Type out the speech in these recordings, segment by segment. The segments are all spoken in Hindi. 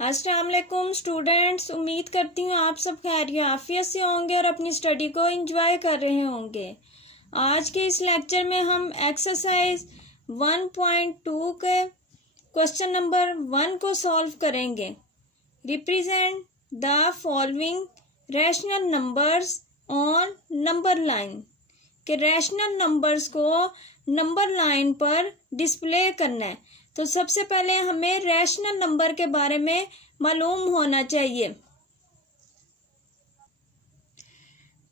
अस्सलाम वालेकुम स्टूडेंट्स, उम्मीद करती हूँ आप सब खैरियत आफियत से होंगे और अपनी स्टडी को एंजॉय कर रहे होंगे। आज के इस लेक्चर में हम एक्सरसाइज 1.2 के क्वेश्चन नंबर 1 को सॉल्व करेंगे। Represent the following rational numbers on number line, के रैशनल नंबर्स को नंबर लाइन पर डिस्प्ले करना है। तो सबसे पहले हमें रैशनल नंबर के बारे में मालूम होना चाहिए।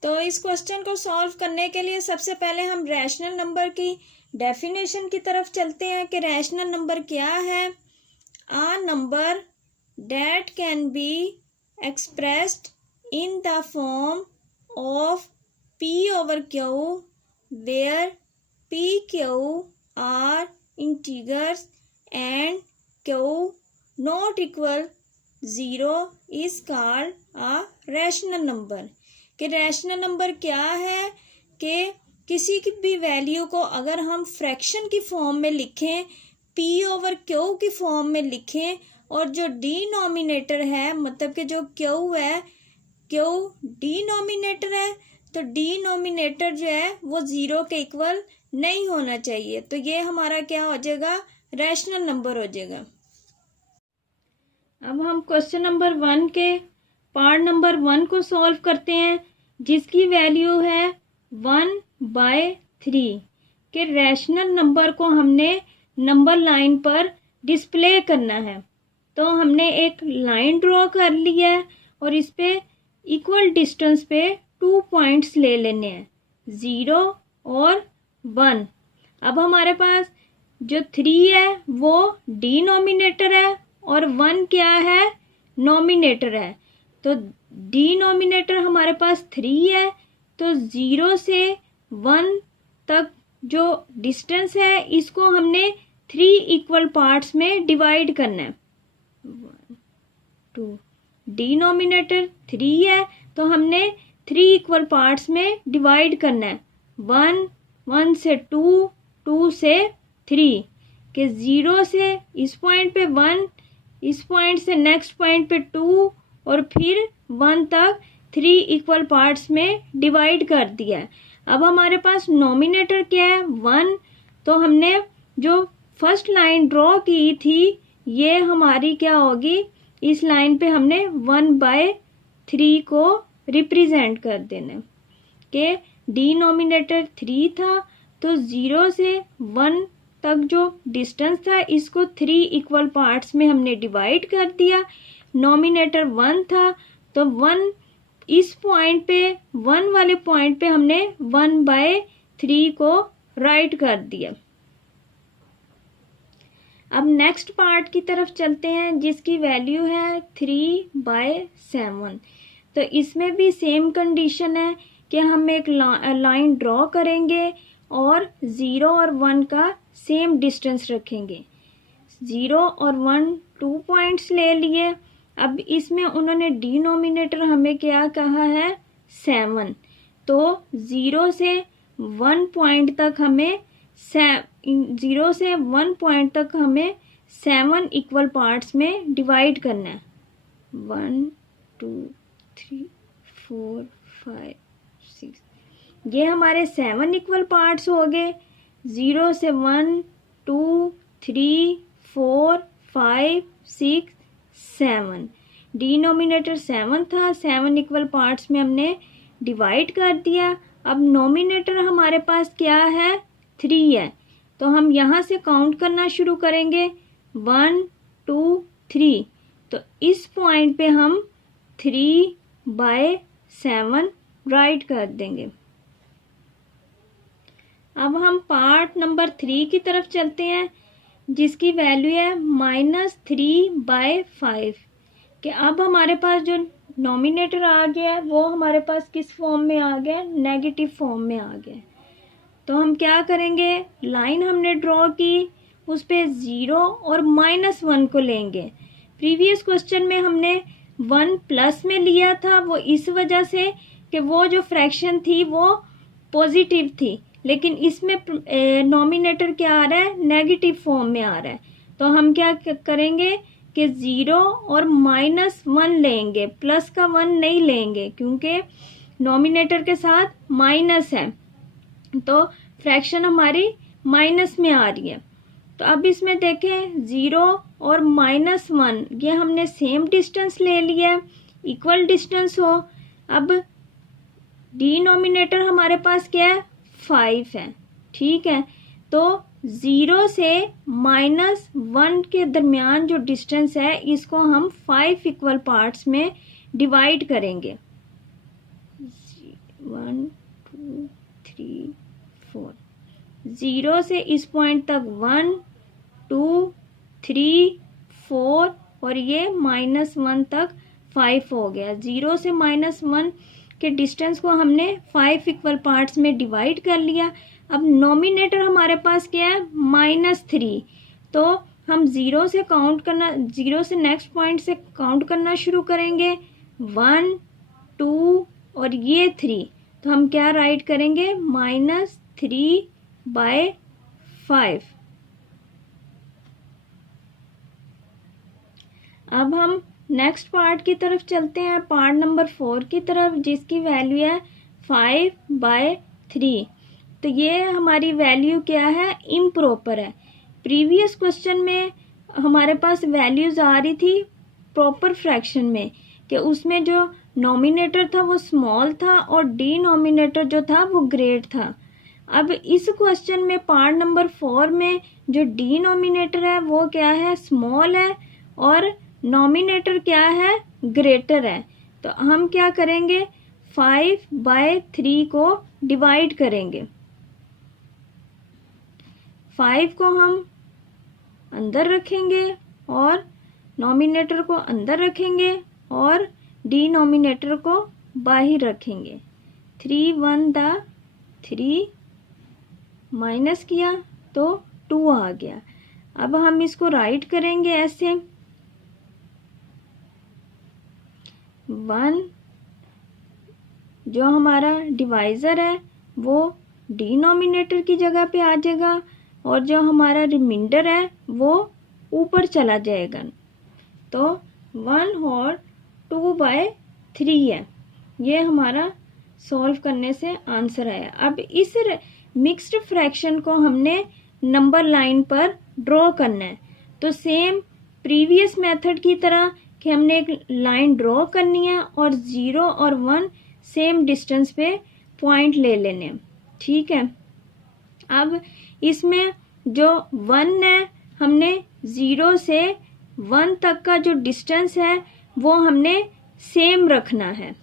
तो इस क्वेश्चन को सॉल्व करने के लिए सबसे पहले हम रैशनल नंबर की डेफिनेशन की तरफ चलते हैं कि रैशनल नंबर क्या है। A number that can be expressed in the form of p/q where p/q are integers and q not equal 0 is called a rational number। कि रैशनल नंबर क्या है कि किसी की भी वैल्यू को अगर हम फ्रैक्शन की फॉर्म में लिखें, p/q की फॉर्म में लिखें और जो डिनोमिनेटर है मतलब कि जो q है, q डिनोमिनेटर है, तो डिनोमिनेटर जो है वो 0 के इक्वल नहीं होना चाहिए। तो ये हमारा क्या हो जाएगा, रैशनल नंबर हो जाएगा। अब हम क्वेश्चन नंबर 1 के पार्ट नंबर 1 को सॉल्व करते हैं, जिसकी वैल्यू है 1/3 के रैशनल नंबर को हमने नंबर लाइन पर डिस्प्ले करना है। तो हमने एक लाइन ड्रॉ कर ली है और इस पे इक्वल डिस्टेंस पे 2 पॉइंट्स ले लेने हैं, 0 और 1। अब हमारे पास जो 3 है वो डिनोमिनेटर है और 1 क्या है, नोमिनेटर है। तो डिनोमिनेटर हमारे पास 3 है, तो 0 से 1 तक जो डिस्टेंस है इसको हमने 3 इक्वल पार्ट्स में डिवाइड करना है। 1 2 डिनोमिनेटर 3 है तो हमने 3 इक्वल पार्ट्स में डिवाइड करना है। 1 1 से 2 2 से 3 के 0 से इस पॉइंट पे 1, इस पॉइंट से नेक्स्ट पॉइंट पे 2 और फिर 1 तक 3 इक्वल पार्ट्स में डिवाइड कर दिया है। अब हमारे पास नोमिनेटर क्या है, 1। तो हमने जो फर्स्ट लाइन ड्रॉ की थी ये हमारी क्या होगी, इस लाइन पे हमने 1/3 को रिप्रेजेंट कर देना कि डिनोमिनेटर 3 था तो 0 से 1 तक जो डिस्टेंस था इसको 3 इक्वल पार्ट्स में हमने डिवाइड कर दिया। नोमिनेटर 1 था तो 1 इस पॉइंट पे 1 वाले पॉइंट पे हमने 1/3 को राइट कर दिया। अब नेक्स्ट पार्ट की तरफ चलते हैं जिसकी वैल्यू है 3/7। तो इसमें भी सेम कंडीशन है कि हम एक लाइन ड्रॉ करेंगे और 0 और 1 का सेम डिस्टेंस रखेंगे। 0 और 1 2 पॉइंट्स ले लिए। अब इसमें उन्होंने डिनोमिनेटर हमें क्या कहा है, 7। तो 0 से 1 पॉइंट तक हमें 0 से 1 पॉइंट तक हमें 7 इक्वल पार्ट्स में डिवाइड करना है। 1 2 3 4 5 6, ये हमारे 7 इक्वल पार्ट्स हो गए। 0 से 1 2 3 4 5 6 7, डिनोमिनेटर 7 था, 7 इक्वल पार्ट्स में हमने डिवाइड कर दिया। अब नोमिनेटर हमारे पास क्या है, 3 है। तो हम यहाँ से काउंट करना शुरू करेंगे, 1 2 3। तो इस पॉइंट पे हम 3/7 राइट कर देंगे। अब हम पार्ट नंबर 3 की तरफ चलते हैं जिसकी वैल्यू है -3/5। कि अब हमारे पास जो नोमिनेटर आ गया है वो हमारे पास किस फॉर्म में आ गया, नेगेटिव फॉर्म में आ गया। तो हम क्या करेंगे, लाइन हमने ड्रॉ की उस पे 0 और -1 को लेंगे। प्रीवियस क्वेश्चन में हमने 1 प्लस में लिया था, वो इस वजह से कि वो जो फ्रैक्शन थी वो पॉजिटिव थी, लेकिन इसमें नोमिनेटर क्या आ रहा है, नेगेटिव फॉर्म में आ रहा है। तो हम क्या करेंगे कि 0 और -1 लेंगे, प्लस का 1 नहीं लेंगे क्योंकि नॉमिनेटर के साथ माइनस है, तो फ्रैक्शन हमारी माइनस में आ रही है। तो अब इसमें देखें 0 और -1 ये हमने सेम डिस्टेंस ले लिया, इक्वल डिस्टेंस हो। अब डिनोमिनेटर हमारे पास क्या है, 5 है, ठीक है। तो 0 से -1 के दरमियान जो डिस्टेंस है इसको हम 5 इक्वल पार्ट्स में डिवाइड करेंगे। 1 2 3 4, 0 से इस पॉइंट तक 1 2 3 4 और ये -1 तक 5 हो गया। 0 से -1 के डिस्टेंस को हमने 5 इक्वल पार्ट्स में डिवाइड कर लिया। अब नॉमिनेटर हमारे पास क्या है, -3, तो हम 0 से काउंट करना, 0 से नेक्स्ट पॉइंट से काउंट करना शुरू करेंगे, 1 2 और ये 3, तो हम क्या राइट करेंगे, -3/5। अब हम नेक्स्ट पार्ट की तरफ चलते हैं, पार्ट नंबर 4 की तरफ, जिसकी वैल्यू है 5/3। तो ये हमारी वैल्यू क्या है, इम्प्रॉपर है। प्रीवियस क्वेश्चन में हमारे पास वैल्यूज आ रही थी प्रॉपर फ्रैक्शन में, कि उसमें जो नॉमिनेटर था वो स्मॉल था और डिनोमिनेटर जो था वो ग्रेट था। अब इस क्वेश्चन में पार्ट नंबर 4 में जो डिनोमिनेटर है वो क्या है, स्मॉल है, और नॉमिनेटर क्या है, ग्रेटर है। तो हम क्या करेंगे, 5/3 को डिवाइड करेंगे। 5 को हम अंदर रखेंगे और नॉमिनेटर को अंदर रखेंगे और डिनोमिनेटर को बाहर रखेंगे। 3 1 3 माइनस किया तो 2 आ गया। अब हम इसको राइट करेंगे ऐसे, 1 जो हमारा डिवाइज़र है वो डिनोमिनेटर की जगह पे आ जाएगा और जो हमारा रिमाइंडर है वो ऊपर चला जाएगा। तो 1 और 2/3 है, ये हमारा सॉल्व करने से आंसर आया। अब इस मिक्स्ड फ्रैक्शन को हमने नंबर लाइन पर ड्रॉ करना है। तो सेम प्रीवियस मेथड की तरह कि हमने एक लाइन ड्रॉ करनी है और 0 और 1 सेम डिस्टेंस पे पॉइंट ले लेने, ठीक है। अब इसमें जो 1 है, हमने 0 से 1 तक का जो डिस्टेंस है वो हमने सेम रखना है।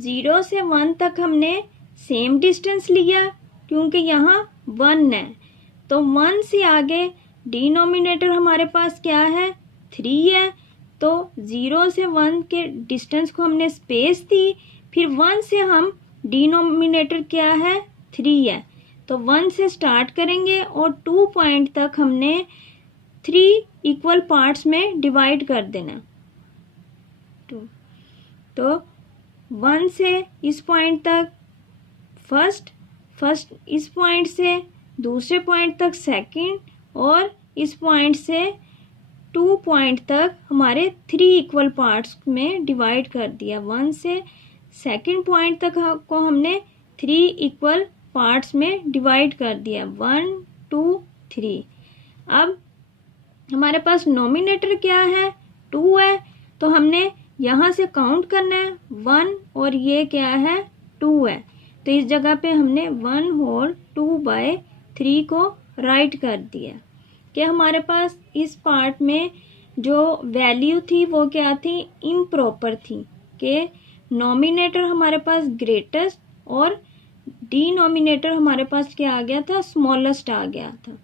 0 से 1 तक हमने सेम डिस्टेंस लिया क्योंकि यहाँ 1 है। तो 1 से आगे डिनोमिनेटर हमारे पास क्या है, 3 है। तो 0 से 1 के डिस्टेंस को हमने स्पेस दी, फिर 1 से हम डिनोमिनेटर क्या है, 3 है। तो 1 से स्टार्ट करेंगे और 2 पॉइंट तक हमने 3 इक्वल पार्ट्स में डिवाइड कर देना। तो 1 से इस पॉइंट तक फर्स्ट, इस पॉइंट से दूसरे पॉइंट तक सेकंड, और इस पॉइंट से 2 पॉइंट तक हमारे 3 इक्वल पार्ट्स में डिवाइड कर दिया। 1 से सेकंड पॉइंट तक को हमने 3 इक्वल पार्ट्स में डिवाइड कर दिया, 1 2 3। अब हमारे पास नॉमिनेटर क्या है, 2 है। तो हमने यहाँ से काउंट करना है, 1 और ये क्या है, 2 है। तो इस जगह पे हमने 1 और 2/3 को राइट कर दिया कि हमारे पास इस पार्ट में जो वैल्यू थी वो क्या थी, इम्प्रॉपर थी, कि नॉमिनेटर हमारे पास ग्रेटेस्ट और डिनोमिनेटर हमारे पास क्या आ गया था, स्मॉलेस्ट आ गया था।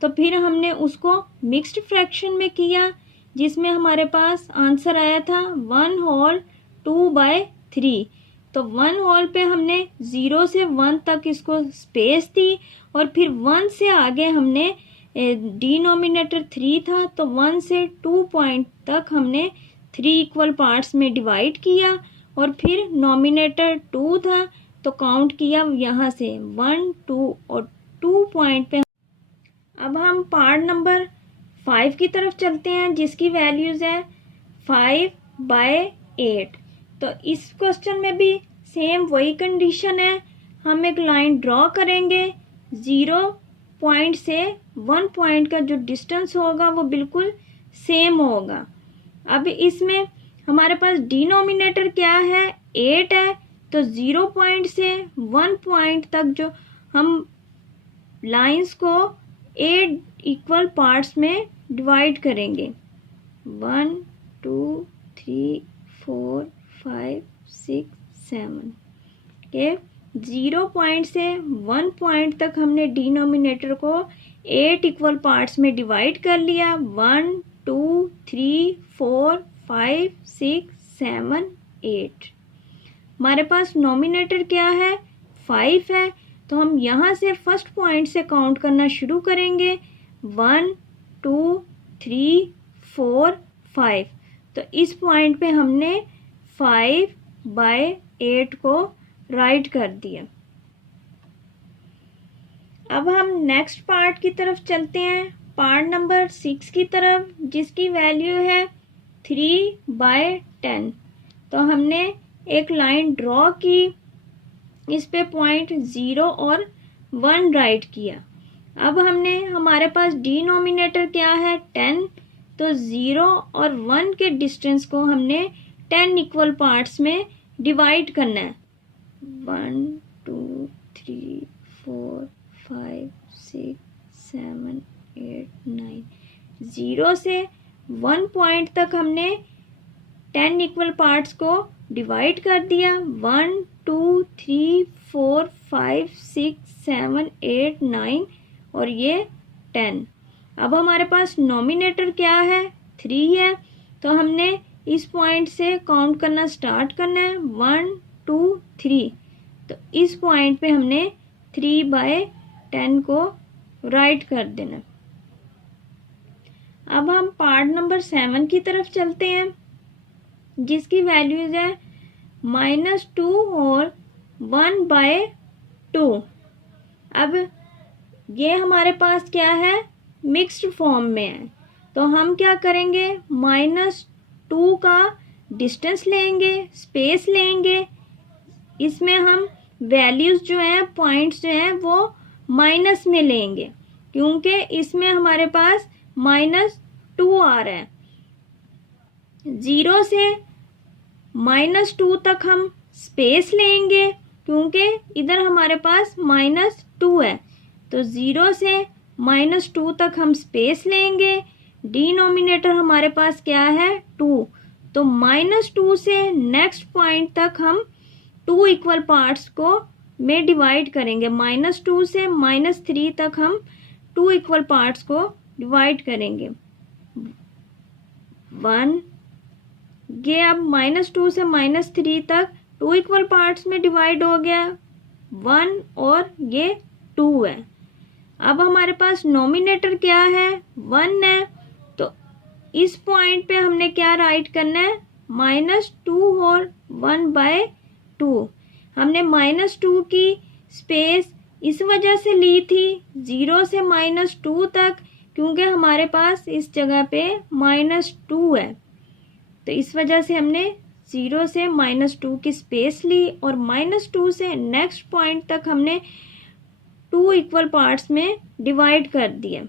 तो फिर हमने उसको मिक्स्ड फ्रैक्शन में किया जिसमें हमारे पास आंसर आया था 1 होल 2/3। तो 1 होल पे हमने 0 से 1 तक इसको स्पेस दी और फिर 1 से आगे हमने डिनोमिनेटर 3 था, तो 1 से 2 पॉइंट तक हमने 3 इक्वल पार्ट्स में डिवाइड किया और फिर नॉमिनेटर 2 था तो काउंट किया यहाँ से 1 2 और 2 पॉइंट पे अब हम पार्ट नंबर 5 की तरफ चलते हैं, जिसकी वैल्यूज़ है 5/8। तो इस क्वेश्चन में भी सेम वही कंडीशन है। हम एक लाइन ड्रॉ करेंगे, 0 पॉइंट से 1 पॉइंट का जो डिस्टेंस होगा वो बिल्कुल सेम होगा। अब इसमें हमारे पास डिनोमिनेटर क्या है, 8 है, तो 0 पॉइंट से 1 पॉइंट तक जो हम लाइंस को 8 इक्वल पार्ट्स में डिवाइड करेंगे। 1 2 3 4 5 6 7 के 0 पॉइंट से 1 पॉइंट तक हमने डिनोमिनेटर को 8 इक्वल पार्ट्स में डिवाइड कर लिया। 1 2 3 4 5 6 7 8। हमारे पास नोमिनेटर क्या है, 5 है, तो हम यहाँ से फर्स्ट पॉइंट से काउंट करना शुरू करेंगे। 1 2 3 4 5। तो इस पॉइंट पे हमने 5/8 को राइट कर दिया। अब हम नेक्स्ट पार्ट की तरफ चलते हैं, पार्ट नंबर 6 की तरफ, जिसकी वैल्यू है 3/10। तो हमने एक लाइन ड्रॉ की, इस पे पॉइंट 0 और 1 राइट किया। अब हमने, हमारे पास डिनोमिनेटर क्या है, 10, तो 0 और 1 के डिस्टेंस को हमने 10 इक्वल पार्ट्स में डिवाइड करना है। 1 2 3 4 5 6 7 8 9। 0 से 1 पॉइंट तक हमने 10 इक्वल पार्ट्स को डिवाइड कर दिया। 1 2 3 4 5 6 7 8 9 और ये 10। अब हमारे पास नोमिनेटर क्या है, 3 है, तो हमने इस पॉइंट से काउंट करना स्टार्ट करना है। 1 2 3। तो इस पॉइंट पे हमने 3/10 को राइट कर देना। अब हम पार्ट नंबर 7 की तरफ चलते हैं, जिसकी वैल्यूज है -2 और 1/2। अब ये हमारे पास क्या है, मिक्स्ड फॉर्म में है, तो हम क्या करेंगे, -2 का डिस्टेंस लेंगे, स्पेस लेंगे, इसमें हम वैल्यूज जो हैं, पॉइंट्स जो हैं, वो माइनस में लेंगे, क्योंकि इसमें हमारे पास -2 आ रहा है। 0 से -2 तक हम स्पेस लेंगे, क्योंकि इधर हमारे पास -2 है, तो 0 से -2 तक हम स्पेस लेंगे। डिनोमिनेटर हमारे पास क्या है, 2, तो -2 से नेक्स्ट पॉइंट तक हम 2 इक्वल पार्ट्स को में डिवाइड करेंगे। -2 से -3 तक हम 2 इक्वल पार्ट्स को डिवाइड करेंगे। 1, ये अब -2 से -3 तक 2 इक्वल पार्ट्स में डिवाइड हो गया, 1 और ये 2 है। अब हमारे पास नोमिनेटर क्या है, 1 है, तो इस पॉइंट पे हमने क्या राइट करना है, -2 और 1/2। हमने -2 की स्पेस इस वजह से ली थी 0 से -2 तक, क्योंकि हमारे पास इस जगह पे -2 है, तो इस वजह से हमने 0 से -2 की स्पेस ली और -2 से नेक्स्ट पॉइंट तक हमने 2 इक्वल पार्ट्स में डिवाइड कर दिया।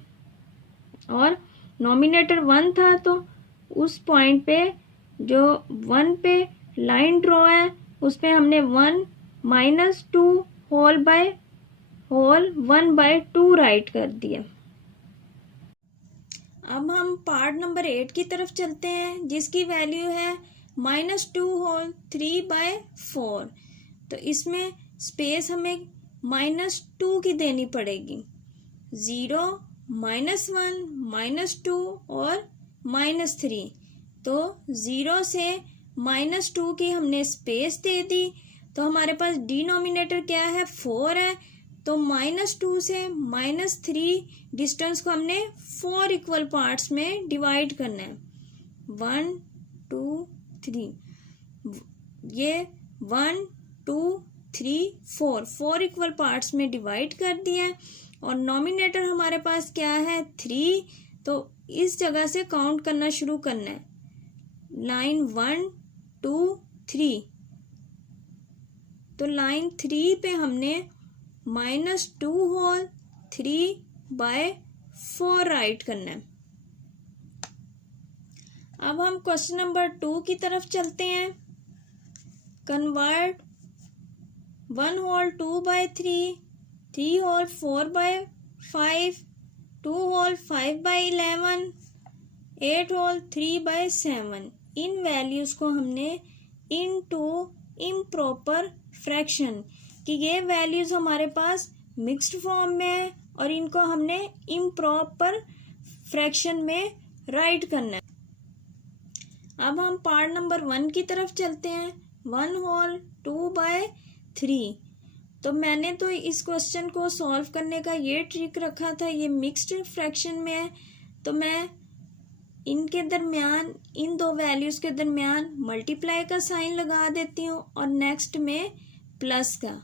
और नोमिनेटर 1 था, तो उस पॉइंट पे जो 1 पे लाइन ड्रॉ है, उस पे हमने 1 -2 होल 1/2 राइट कर दिया। अब हम पार्ट नंबर 8 की तरफ चलते हैं, जिसकी वैल्यू है -2 होल 3/4। तो इसमें स्पेस हमें -2 की देनी पड़ेगी। 0 -1 -2 और -3। तो 0 से -2 की हमने स्पेस दे दी, तो हमारे पास डिनोमिनेटर क्या है, 4 है, तो -2 से -3 डिस्टेंस को हमने 4 इक्वल पार्ट्स में डिवाइड करना है। 1 2 3, ये 1 2 3 4 इक्वल पार्ट्स में डिवाइड कर दिया है। और नॉमिनेटर हमारे पास क्या है 3, तो इस जगह से काउंट करना शुरू करना है। लाइन 1 2 3, तो लाइन 3 पे हमने -2 होल 3/4 राइट करना है। अब हम क्वेश्चन नंबर 2 की तरफ चलते हैं। Convert 1 whole 2/3, 3 whole 4/5, 2 whole 5/11, 8 whole 3/7। इन वैल्यूज को हमने इनटू इम्प्रॉपर फ्रैक्शन कि ये वैल्यूज हमारे पास मिक्स्ड फॉर्म में है और इनको हमने इम्प्रॉपर फ्रैक्शन में राइट करना है। अब हम पार्ट नंबर 1 की तरफ चलते हैं। 1 होल 2/3, तो मैंने तो इस क्वेश्चन को सॉल्व करने का ये ट्रिक रखा था, ये मिक्स्ड फ्रैक्शन में है, तो मैं इनके दरमियान, इन दो वैल्यूज के दरमियान मल्टीप्लाई का साइन लगा देती हूँ और नेक्स्ट में प्लस का।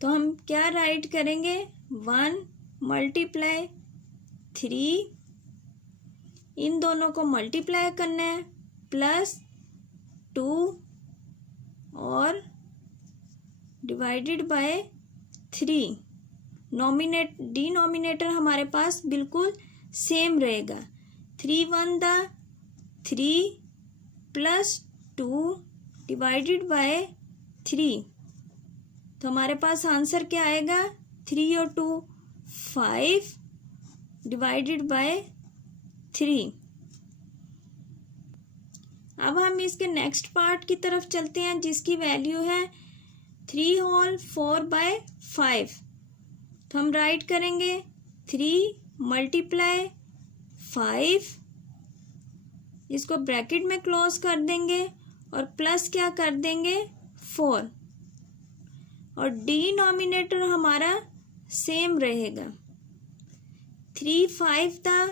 तो हम क्या राइट करेंगे, 1 मल्टीप्लाई 3, इन दोनों को मल्टीप्लाई करना है, प्लस 2 और डिवाइडेड बाय 3। डिनोमिनेटर हमारे पास बिल्कुल सेम रहेगा। 3 1 दा 3 प्लस 2 डिवाइडेड बाय 3, तो हमारे पास आंसर क्या आएगा, 3 और 2 5 डिवाइडेड बाय 3। अब हम इसके नेक्स्ट पार्ट की तरफ चलते हैं जिसकी वैल्यू है 3 होल 4/5। तो हम राइट करेंगे 3 मल्टीप्लाई 5, इसको ब्रैकेट में क्लोज कर देंगे और प्लस क्या कर देंगे 4, और डिनोमिनेटर हमारा सेम रहेगा। 3 5 था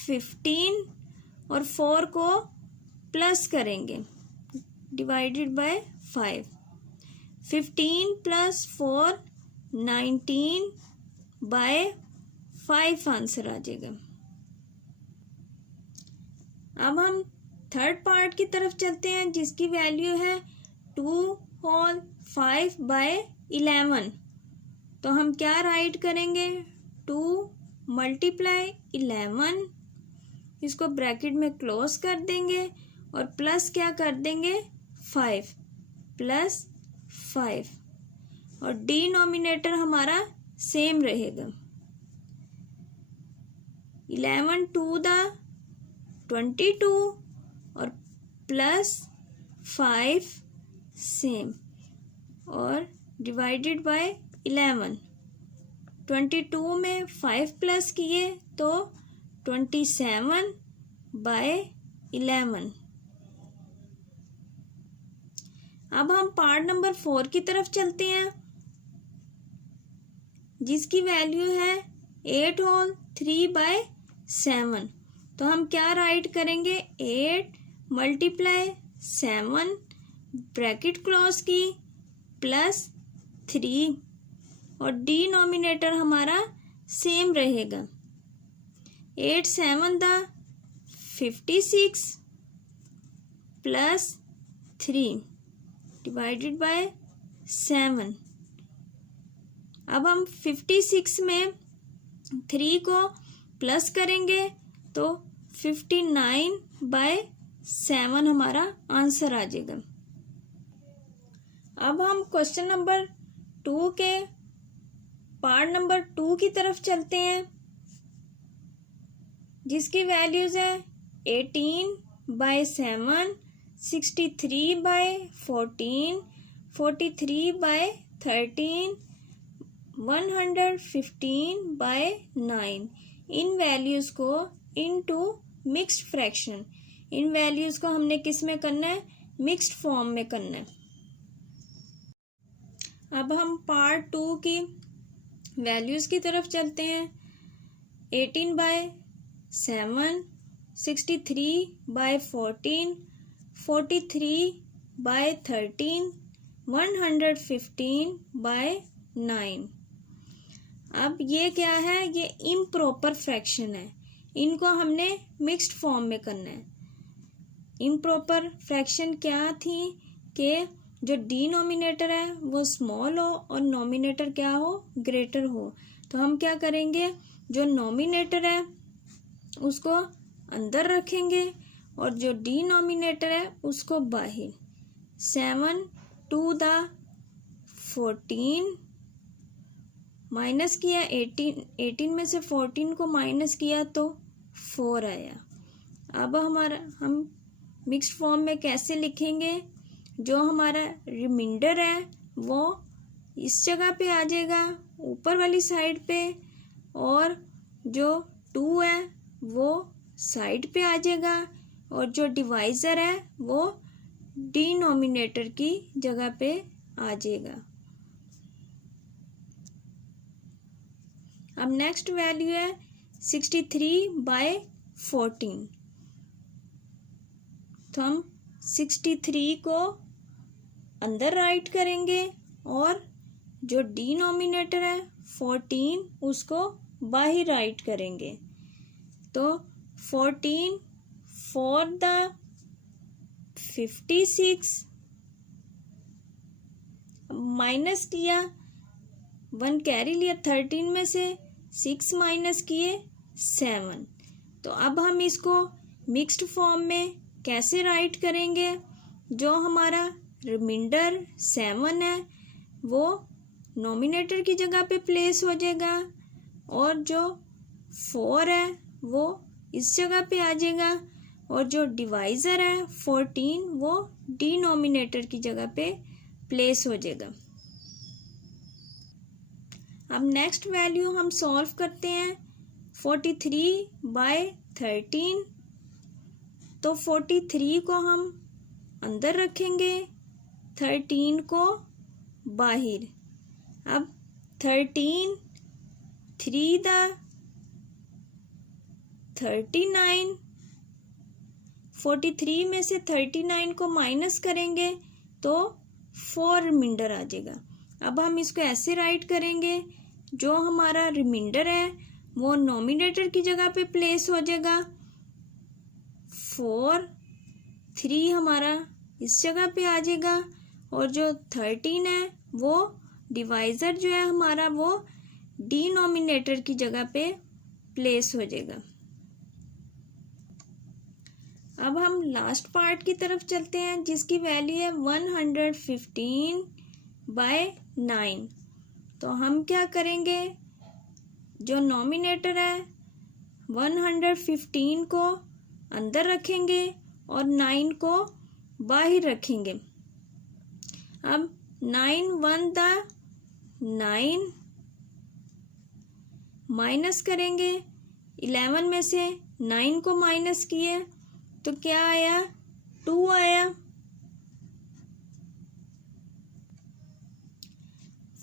15 और 4 को प्लस करेंगे डिवाइडेड बाय 5। 15 प्लस 4 19/5 आंसर आ जाएगा। अब हम थर्ड पार्ट की तरफ चलते हैं जिसकी वैल्यू है 2 होल 5/11। तो हम क्या राइट करेंगे, 2 मल्टीप्लाई 11, इसको ब्रैकेट में क्लोज कर देंगे और प्लस क्या कर देंगे 5 प्लस 5, और डिनोमिनेटर हमारा सेम रहेगा। 11 2 दा 22 और प्लस 5 सेम और डिवाइडेड बाय 11। 22 में 5 प्लस किए तो 27/11। अब हम पार्ट नंबर 4 की तरफ चलते हैं जिसकी वैल्यू है 8 होल 3/7। तो हम क्या राइट करेंगे, 8 मल्टीप्लाई 7 ब्रैकेट क्लोज की प्लस 3, और डिनोमिनेटर हमारा सेम रहेगा। 8 7 दा 56 प्लस 3 डिवाइडेड बाय 7। अब हम 56 में 3 को प्लस करेंगे तो 59/7 हमारा आंसर आ जाएगा। अब हम क्वेश्चन नंबर 2 के पार्ट नंबर 2 की तरफ चलते हैं जिसकी वैल्यूज है 18/7, 63/14, 43/13, 115/9। इन वैल्यूज को इनटू मिक्स्ड फ्रैक्शन, इन वैल्यूज को हमने किस में करना है, मिक्स्ड फॉर्म में करना है। अब हम पार्ट 2 की वैल्यूज की तरफ चलते हैं। 18/7, 63/14, 43/13, 115/9। अब ये क्या है, ये इम्प्रॉपर फ्रैक्शन है, इनको हमने मिक्स्ड फॉर्म में करना है। इम्प्रॉपर फ्रैक्शन क्या थी कि जो डिनोमिनेटर है वो स्मॉल हो और नोमिनेटर क्या हो, ग्रेटर हो। तो हम क्या करेंगे, जो नोमिनेटर है उसको अंदर रखेंगे और जो डिनोमिनेटर है उसको बाहर। 7 to the 14 माइनस किया 18 में से 14 को माइनस किया तो 4 आया। अब हम मिक्स्ड फॉर्म में कैसे लिखेंगे, जो हमारा रिमाइंडर है वो इस जगह पे आ जाएगा ऊपर वाली साइड पे, और जो 2 है वो साइड पे आ जाएगा, और जो डिवाइज़र है वो डिनोमिनेटर की जगह पे आ जाएगा। अब नेक्स्ट वैल्यू है 63/14। तो हम 63 को अंदर राइट करेंगे और जो डिनोमिनेटर है 14 उसको बाहर राइट करेंगे। तो 14 for the 56 माइनस किया 1 कैरी लिया, 13 में से 6 माइनस किए 7। तो अब हम इसको मिक्स्ड फॉर्म में कैसे राइट करेंगे, जो हमारा रिमाइंडर 7 है वो नोमिनेटर की जगह पे प्लेस हो जाएगा, और जो 4 है वो इस जगह पे आ जाएगा, और जो डिवाइज़र है 14 वो डिनोमिनेटर की जगह पे प्लेस हो जाएगा। अब नेक्स्ट वैल्यू हम सॉल्व करते हैं 43/13। तो 43 को हम अंदर रखेंगे, 13 को बाहर। अब 13 3 the 39, 43 में से 39 को माइनस करेंगे तो 4 रिमाइंडर आ जाएगा। अब हम इसको ऐसे राइट करेंगे, जो हमारा रिमाइंडर है वो नोमिनेटर की जगह पे प्लेस हो जाएगा, 4 3 हमारा इस जगह पे आ जाएगा, और जो 13 है वो डिवाइज़र जो है हमारा वो डिनोमिनेटर की जगह पे प्लेस हो जाएगा। अब हम लास्ट पार्ट की तरफ चलते हैं, जिसकी वैल्यू है 115/9। तो हम क्या करेंगे, जो नोमिनेटर है 115 को अंदर रखेंगे और 9 को बाहर रखेंगे। अब 9 1 the 9 माइनस करेंगे, 11 में से 9 को माइनस किए तो क्या आया, 2 आया।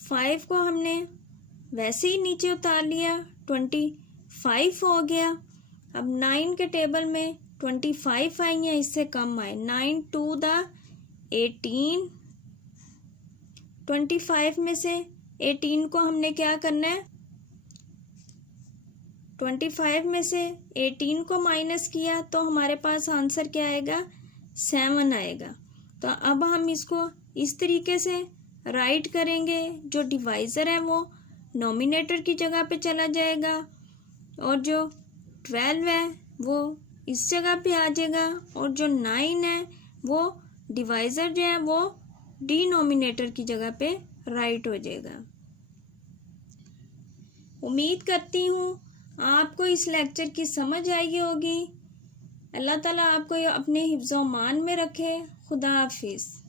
5 को हमने वैसे ही नीचे उतार लिया, 25 हो गया। अब 9 के टेबल में 25 आई हैं, इससे कम आए। 9 2 the 18, 25 में से 18 को हमने क्या करना है, 25 में से 18 को माइनस किया तो हमारे पास आंसर क्या आएगा, 7 आएगा। तो अब हम इसको इस तरीके से राइट करेंगे, जो डिवाइज़र है वो नोमिनेटर की जगह पे चला जाएगा, और जो 12 है वो इस जगह पे आ जाएगा, और जो 9 है वो डिवाइज़र जो है वो डिनोमिनेटर की जगह पे राइट हो जाएगा। उम्मीद करती हूँ आपको इस लेक्चर की समझ आई होगी। अल्लाह ताला आपको अपने हिफ्ज़-ओ-मान में रखे। खुदा हाफिज़।